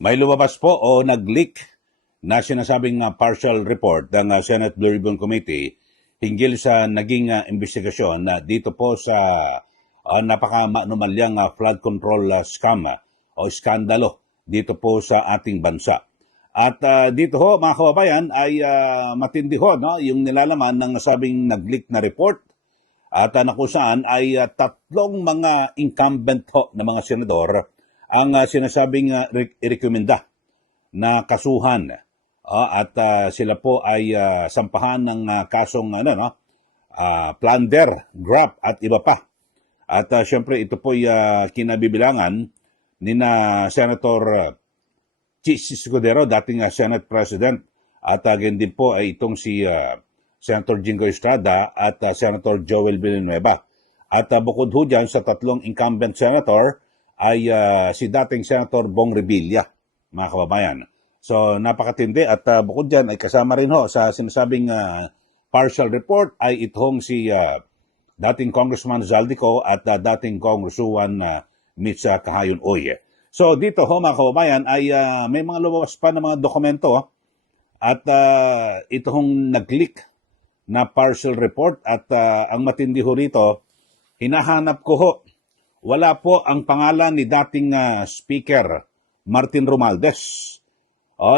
May lumabas po o nag-leak na sinasabing partial report ng Senate Blue Ribbon Committee hinggil sa naging investigasyon dito po sa napaka-manumalyang flood control scam o skandalo dito po sa ating bansa. At dito ho, mga kababayan, ay matindi ho, no? Yung nilalaman ng nasabing nag-leak na report at na kung saan ay tatlong mga incumbent ho na mga senador ang sinasabing irekomenda na kasuhan at sila po ay sampahan ng kasong plunder, graft at iba pa. At syempre ito po ay kinabibilangan ni na Senator Chis Escudero, dating Senate President, at again din po ay itong si Senator Jingo Estrada at Senator Joel Villanueva. At bukod ho dyan sa tatlong incumbent senator ay si dating Senator Bong Revilla, mga kababayan. So napakatindi at bukod dyan ay kasama rin ho sa sinasabing partial report ay itong si dating Congressman Zaldico at dating Congresswoman Mitch Cahayon Oy. So dito ho mga kababayan ay may mga lumabas pa na mga dokumento at ito hong nag-leak na partial report at ang matindi ho rito, hinahanap ko ho, wala po ang pangalan ni dating Speaker Martin Romualdez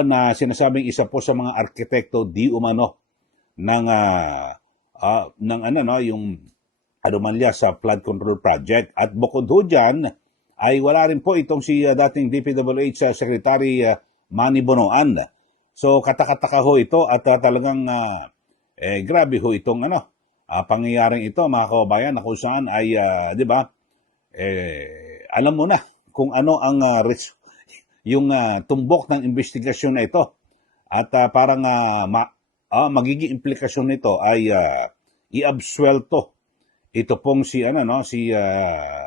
na sinasabing isa po sa mga arkitekto di umano ng yung anomalya sa flood control project. At bukod ho dyan, ay wala rin po itong si dating DPWH Secretary Manny Bonoan. So katakataka ho ito at talagang grabe ho itong pangyayaring ito, mga kababayan, na kung saan ay, di ba, alam mo na kung ano ang yung tumbok ng investigasyon na ito. At parang magiging implikasyon nito ay i-absuelto ito pong si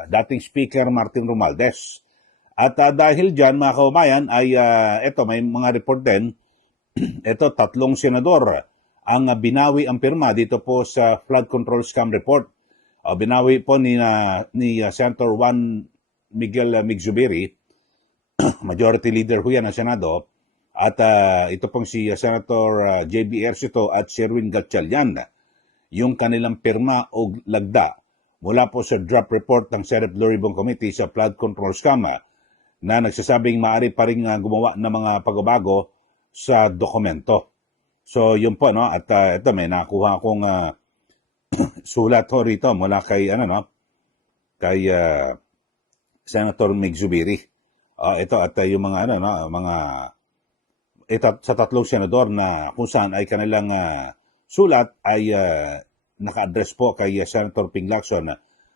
dating Speaker Martin Romualdez. At dahil diyan, mga kababayan, ay ito may mga report din. Ito tatlong senador ang binawi ang pirma dito po sa flood control scam report. Binawi po ni Senator Juan Miguel Migzubiri, majority leader ho yan ng Senado, at ito pong si Senator J.B. Ercito at Sherwin Gatchalian, yung kanilang pirma o lagda mula po sa draft report ng Senate Blue Ribbon Committee sa flood control scam na nagsasabing maaari pa rin gumawa ng mga pagbabago sa dokumento. So yun po, no? At ito may nakuha akong sulat ho rito mula kay kay Senator Migzubiri. Ito at yung mga ito sa tatlong senador na kung saan ay kanilang sulat ay naka-address po kay Senator Ping Lacson,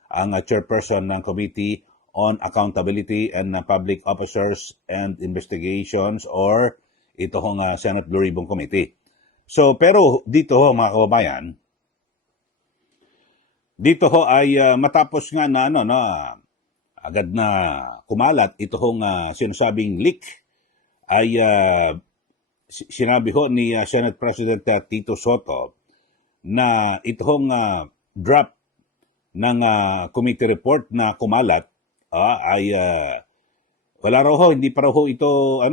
ang chairperson ng Committee on Accountability and Public Officers and Investigations, or ito hong Senate Blue Ribbon Committee. So, pero dito ho, mga kababayan, dito ho ay matapos nga na agad na kumalat ito hong sinasabing leak, ay sinabi ho ni Senate President Tito Soto na ito hong draft ng committee report na kumalat ay wala raw ho, hindi pa raw ho ito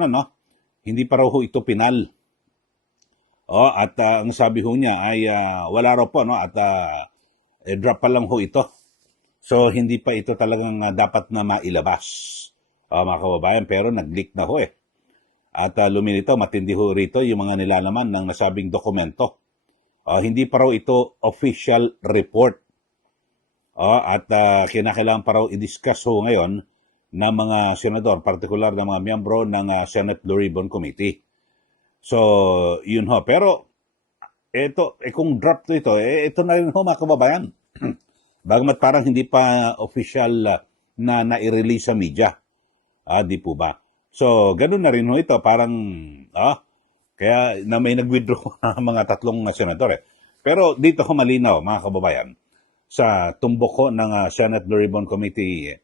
hindi pa raw ho ito pinal. At ang sabi ho niya ay wala raw po, at drop pa lang ho ito. So hindi pa ito talagang dapat na mailabas, mga kababayan, pero nag-leak na ho At lumilito, matindi ho rito yung mga nilalaman ng nasabing dokumento. Hindi pa raw ito official report. At kinakailangan pa raw i-discuss ho ngayon ng mga senador, partikular ng mga miyembro ng Senate Blue Ribbon Committee. So, yun ho. Pero, ito, kung drop ito, ito na rin ho, mga kababayan. Bagamat parang hindi pa official na nai-release sa media. Di po ba? So, ganun na rin ho ito. Parang, kaya na may nag-withdraw ang mga tatlong senador. Pero dito ho malinaw, mga kababayan, sa tumbok ho ng Senate Blue Ribbon Committee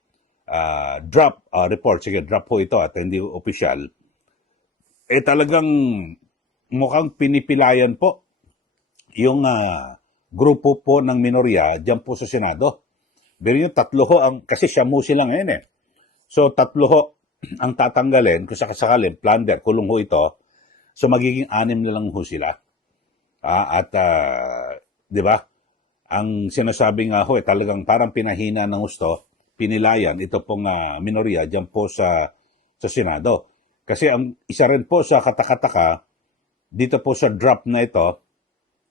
drop report. Sige, drop ho ito at hindi official. Talagang mukhang pinipilayan po yung grupo po ng minorya dyan po sa Senado. Pero yung tatlo ho, kasi siya mo sila ngayon So tatlo ho ang tatanggalin, kung sakasakalin, plunder, kulong ho ito, so magiging 6 na lang ho sila. At, di ba, ang sinasabi nga ho, talagang parang pinahina ng gusto, pinilayan, ito pong minorya dyan po sa Senado. Kasi ang isa rin po sa katakataka, dito po sa draft na ito,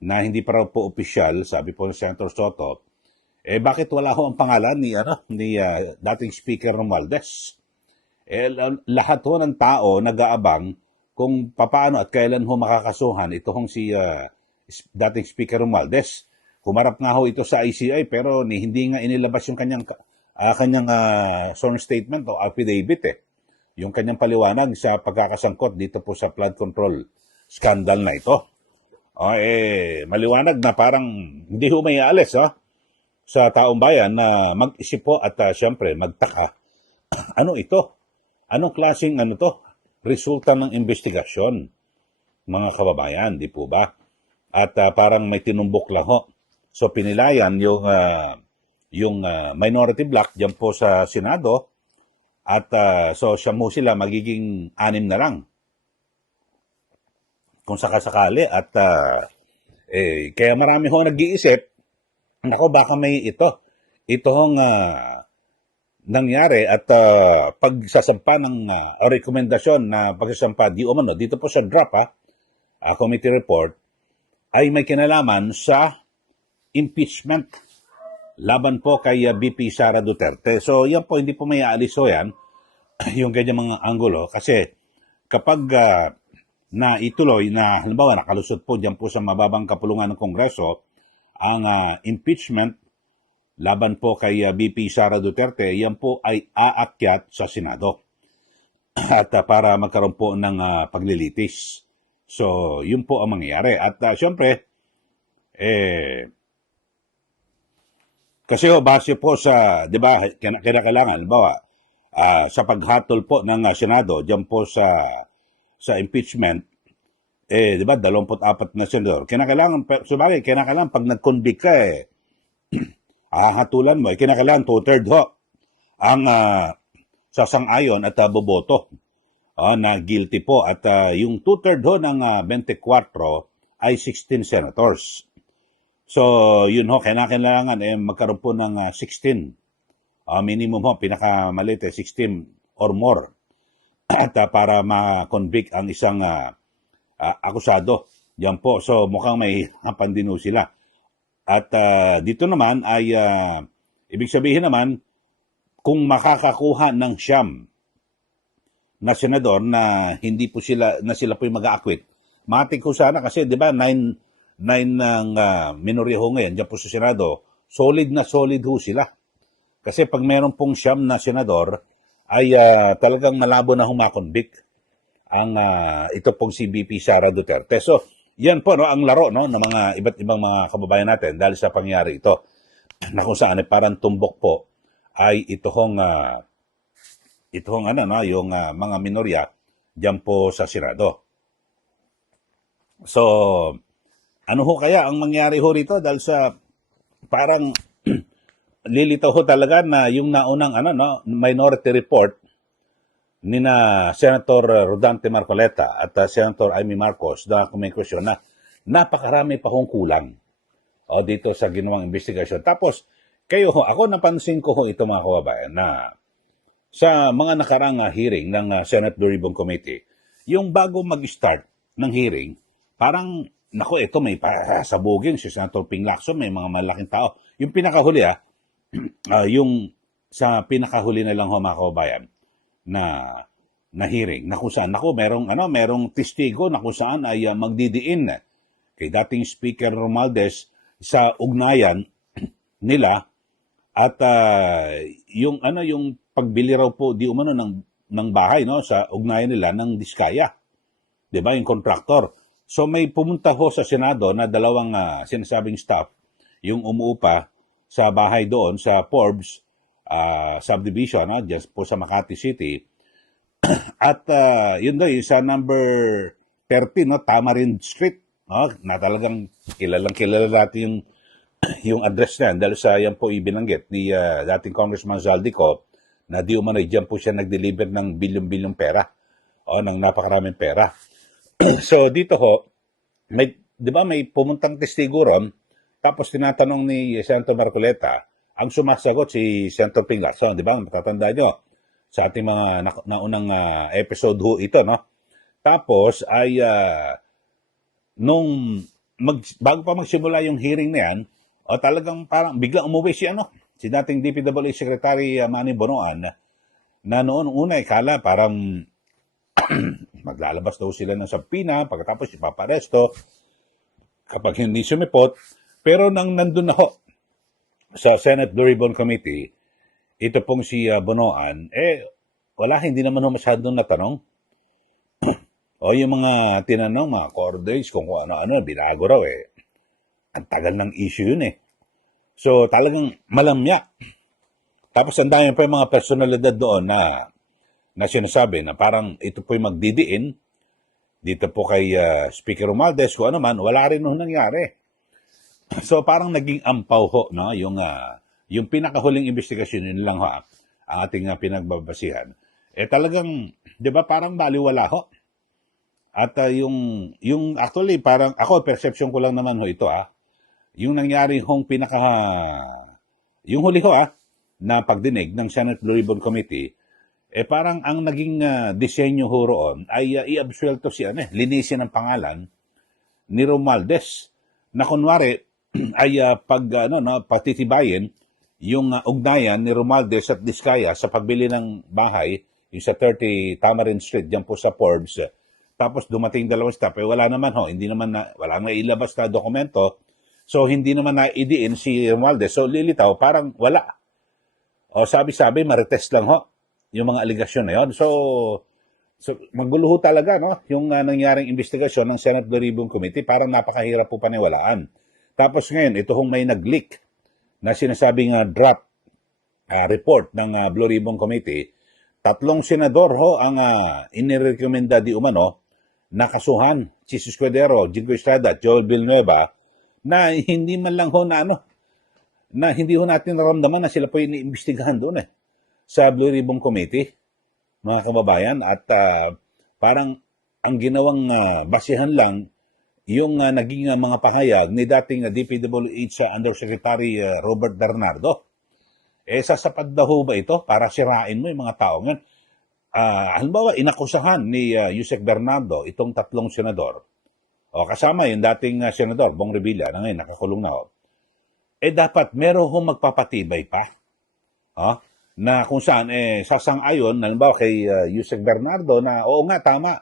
na hindi pa raw po opisyal, sabi po ng Senator Soto, bakit wala ho ang pangalan ni dating Speaker Romualdez? Lahat ho ng tao nag-aabang kung papaano at kailan ho makakasuhan ito hong si dating Speaker Romualdez. Kumarap nga ho ito sa ICI pero hindi nga inilabas yung kanyang sworn statement o affidavit yung kanyang paliwanag sa pagkakasangkot dito po sa flood control scandal na ito. Maliwanag na parang hindi ho may aalis sa taong bayan na mag-isip po at syempre magtaka. Ano ito? Anong klaseng to? Resulta ng investigasyon, mga kababayan, di po ba? At parang may tinumbok lang ho. So pinilayan yung minority bloc diyan po sa Senado at so siya mo sila magiging 6 na lang. Kung sakasakali at kaya marami ho nag-iisip, nako baka may ito hong nangyari at pagsasampa ng o rekomendasyon na pagsasampa di umano dito po sa draft committee report ay may kinalaman sa impeachment laban po kay BP Sara Duterte. So yan po, hindi po may aalis ho yan yung ganyan mga anggulo kasi kapag na ituloy na halimbawa nakalusot po dyan po sa mababang kapulungan ng Kongreso ang impeachment laban po kay BP Sara Duterte, yan po ay aakyat sa Senado at para magkaroon po ng paglilitis. So yun po ang mangyayari at syempre kasi base po sa, di ba, kinakailangan, halimbawa, sa paghatol po ng Senado, dyan po sa impeachment, di ba, 24 na senador. Kinakailangan pag nag-convict ka, hatulan mo, kinakailangan 2/3 ho ang sasang-ayon at boboto na guilty po. At yung 2/3 ho ng 24 ay 16 senators. So, yun ho, kailangan magkaroon po ng 16. Minimum ho, pinakamaliit 16 or more. At para ma-convict ang isang akusado. Yan po. So, mukhang may hirapan din ho sila. At dito naman ay, ibig sabihin naman, kung makakakuha ng siyam na senador na hindi po sila po yung mag-aakwit, matik ko sana kasi, di ba, 9 ng minorya ho ngayon, dyan po sa Senado, solid ho sila. Kasi pag meron pong siyam na senador, ay talagang malabo na humakonvict ang ito pong si BP Sara Duterte. So, yan po ang laro ng mga iba't ibang mga kababayan natin dahil sa pangyari ito na kung saan parang tumbok po ay yung mga minorya dyan po sa Senado. So, ano ho kaya ang mangyari ho rito dahil sa parang lilitaw ho talaga na yung naunang minority report ni na Senator Rodante Marcoleta at Senator Amy Marcos na kumikwestiyon na napakarami pa hong kulang dito sa ginawang investigasyon. Tapos ako napansin ko ho ito mga kababayan na sa mga nakarang hearing ng Senate Blue Ribbon Committee, yung bago mag-start ng hearing, parang ito may pasabugin si Senator Ping Lacson, may mga malaking tao. Yung pinakahuli yung sa pinakahuli na lang ho mga kababayan na hearing na kung saan merong testigo na kung saan ay magdidiin kay dating Speaker Romualdez sa ugnayan nila at yung pagbili raw po di umano ng bahay sa ugnayan nila ng Diskaya. 'Di ba yung contractor? So may pumunta ho sa Senado na dalawang sinasabing staff yung umuupa sa bahay doon sa Forbes subdivision diyan po sa Makati City. At yun doon sa number 30 Tamarind Street na talagang kilala natin yung address na yan dahil sa yan po ibinanggit ni dating Congressman Zaldico na di umano'y diyan po siya nag-deliver ng bilyon-bilyong pera o ng napakaraming pera. So dito ho, di ba may pumuntang testigo ron, tapos tinatanong ni Senator Marcoleta, ang sumasagot si Senator Ping Lacson, di ba? Matatanda nyo sa ating mga naunang episode ho ito, no? Tapos ay bago pa magsimula yung hearing na yan, talagang parang biglang umuwi si dating DPWH Secretary Manny Bonoan, na noon una kala parang maglalabas daw sila ng sabpina, pagkatapos ipaparesto kapag hindi sumipot. Pero nang nandun na ho sa Senate Blue Ribbon Committee, ito pong si Bonoan, hindi naman ho masyadong natanong. O yung mga tinanong, mga core days, kung ano-ano, binago raw Ang tagal ng issue yun So talagang malamya. Tapos ang dami pa yung mga personalidad doon na sinasabi na parang ito po'y magdidiin dito po kay Speaker Romualdez, kung ano man, wala rin nung nangyari. So parang naging ampaw ho, no? Yung pinakahuling investigasyon, yun lang ho, ang ating pinagbabasihan. Talagang, di ba, parang baliwala ho. At yung actually, parang, ako, perception ko lang naman ho ito, yung nangyari hong yung huli ho, na pagdinig ng Senate Blue Ribbon Committee, parang ang naging disenyo ho roon ay i-absuelto linisin ang pangalan ni Romualdez, na kunwari ay patitibayin yung ugnayan ni Romualdez at Diskaya sa pagbili ng bahay, yung sa 30 Tamarind Street, dyan po sa Forbes. Tapos dumating dalawang step, wala naman ho, wala nang ilabas na dokumento, so hindi naman naidiin si Romualdez, so lilitaw, parang wala. O sabi-sabi, marites lang ho, yung mga aligasyon na yun. So magulo ho talaga, no? Yung nangyaring investigasyon ng Senate Blue Ribbon Committee, parang napakahirap po paniwalaan. Tapos ngayon, ito hong may nag-leak na sinasabing draft report ng Blue Ribbon Committee, 3 senador ho ang inirekomenda di umano na kasuhan, Chis Escudero, Jingo Estrada at Joel Villanueva, na hindi man lang ho na hindi ho natin naramdaman na sila po iniimbestigahan doon sa Blue Ribbon Committee, mga kababayan. At parang ang ginawang basihan lang yung naging mga pahayag ni dating DPWH Undersecretary Robert Bernardo. Sasapat daw ho ba ito para sirain mo yung mga tao ngayon? Halimbawa, inakusahan ni Yusek Bernardo itong 3 senador. Kasama yung dating senador, Bong Revilla, na ngayon nakakulong na ho. Dapat meron ho magpapatibay pa. Na kung saan sasang-ayon, halimbawa kay Yusek Bernardo na, oo nga, tama.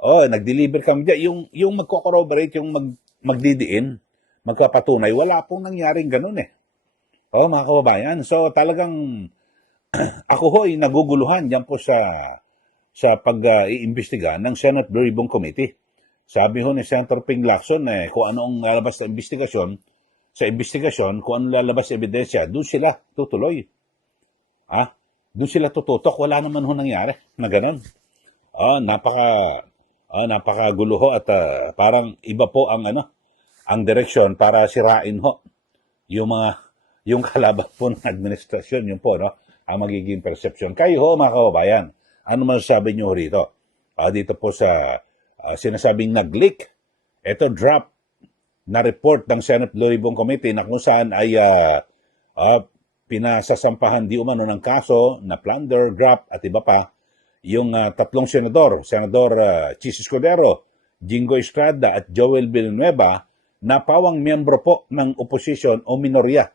Nag-deliver kami dyan. Yung magko-corroborate, yung magdidiin, magpapatunay, wala pong nangyaring ganun mga kababayan. So talagang ako ho'y naguguluhan dyan po sa pag-iimbestiga ng Senate Blue Ribbon Committee. Sabi ho ni Senator Ping Lacson kung ano ang lalabas na investigasyon, kung ano lalabas na ebidensya, doon sila tutuloy. Doon sila tututok, wala naman ho nangyari na ganun. Napakagulo ho at parang iba po ang direksyon para sirain ho yung kalaban po ng administrasyon, yun po, no? Ang magiging perception. Kayo ho, mga kababayan, ano masasabi nyo rito? Dito po sa sinasabing nag-leak, ito draft na report ng Senate Blue Ribbon Committee na kung saan ay pinasasampahan di umano ng kaso na plunder, graft at iba pa, yung 3 senador, Senador Chis Escudero, Jingo Estrada at Joel Villanueva, na pawang miyembro po ng oposisyon o minorya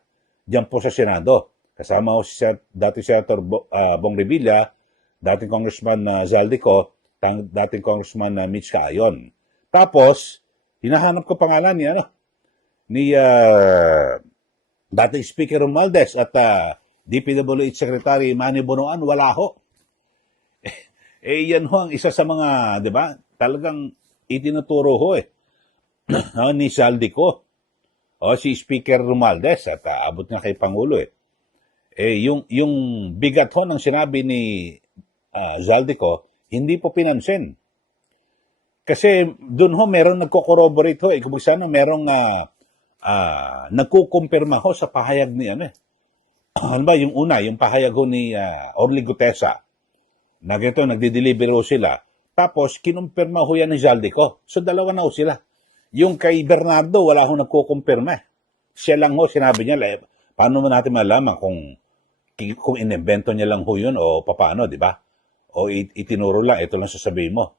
diyan po sa Senado. Kasama ko si dating Senator Bong Revilla, dating Congressman Zaldico, dating Congressman Mitch Kaayon. Tapos, hinahanap ko pangalan ni dating Speaker Romualdez at DPWH Secretary Manny Bonoan, wala ho. Yan ho ang isa sa mga, di ba, talagang itinuturo ho ni Zaldico. Si Speaker Romualdez at abot nga kay Pangulo yung bigat ho ng sinabi ni Zaldico, hindi po pinansin. Kasi doon ho meron nagko-corroborate ho, kung sana merong nagkukumpirma ho sa pahayag ni Ano ba, yung una, yung pahayag ho ni Orly Gutesa, na ganito, nagde-deliver ho sila. Tapos, kinumpirma ho yan ni Zaldico. So, dalawa na ho sila. Yung kay Bernardo, wala ho nagkukumpirma. Siya lang ho, sinabi niya, paano mo natin malaman kung inimbento niya lang ho yun o paano, di ba? O itinuro lang, ito lang sasabihin mo.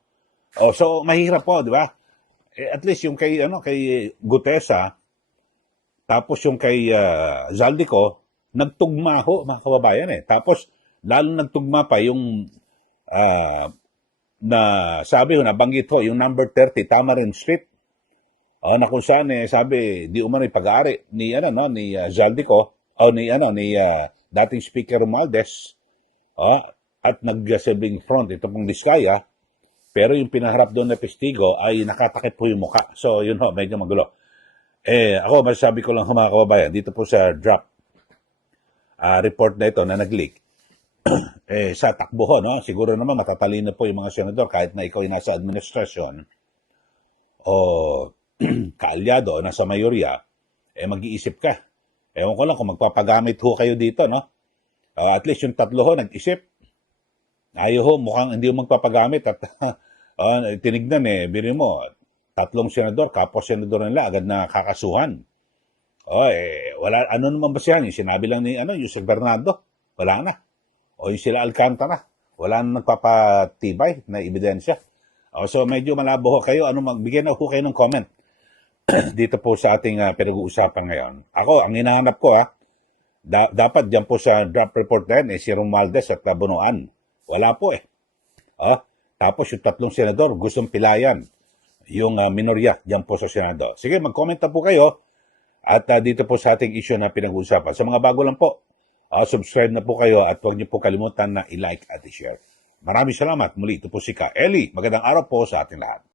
O, so, mahirap po, di ba? At least yung kay Gutesa, tapos yung kay Zaldico, nagtugma ho, mga kababayan eh. Tapos, lalo nagtugma pa yung na sabi ho, nabanggit ho, yung number 30, Tamarin Street, na kung saan sabi, di umano pag-aari ni, ni Zaldico, o ni dating Speaker Romualdez, at nagsilbing front, ito pong Diskaya, pero yung pinaharap doon na testigo ay nakatakip po yung muka. So, yun ho, medyo magulo. Ako, masasabi ko lang mga kababayan, dito po sa draft report na ito na nag-leak, sa takbo ho, no? Siguro naman matatalino po yung mga senador kahit na ikaw ay nasa administrasyon o kaalyado o nasa mayorya, mag-iisip ka. Ewan ko lang kung magpapagamit ho kayo dito, no? At least yung tatlo ho nag-isip. Ayaw ho, mukhang hindi ho magpapagamit at tinignan biro mo, tatlong senador, kapwa senador nila, agad na kakasuhan. Wala, ano naman ba siya? Yung sinabi lang ni Yusek Bernardo, wala na. O yung sila Alcantara, wala na nagpapatibay na ebidensya. So medyo malabo ho kayo, magbigay na ho kayo ng comment dito po sa ating pinag-uusapan ngayon. Ako, ang hinahanap ko dapat dyan po sa draft report na yan, si Romualdez at Bunuan. Wala po tapos yung tatlong senador, gustong pilayan yung minorya dyan po sa Senado. Sige, mag-comment na po kayo at dito po sa ating issue na pinag-uusapan. Sa mga bago lang po, subscribe na po kayo at huwag niyo po kalimutan na i-like at i-share. Maraming salamat. Muli, ito po si Ka Eli. Magandang araw po sa ating lahat.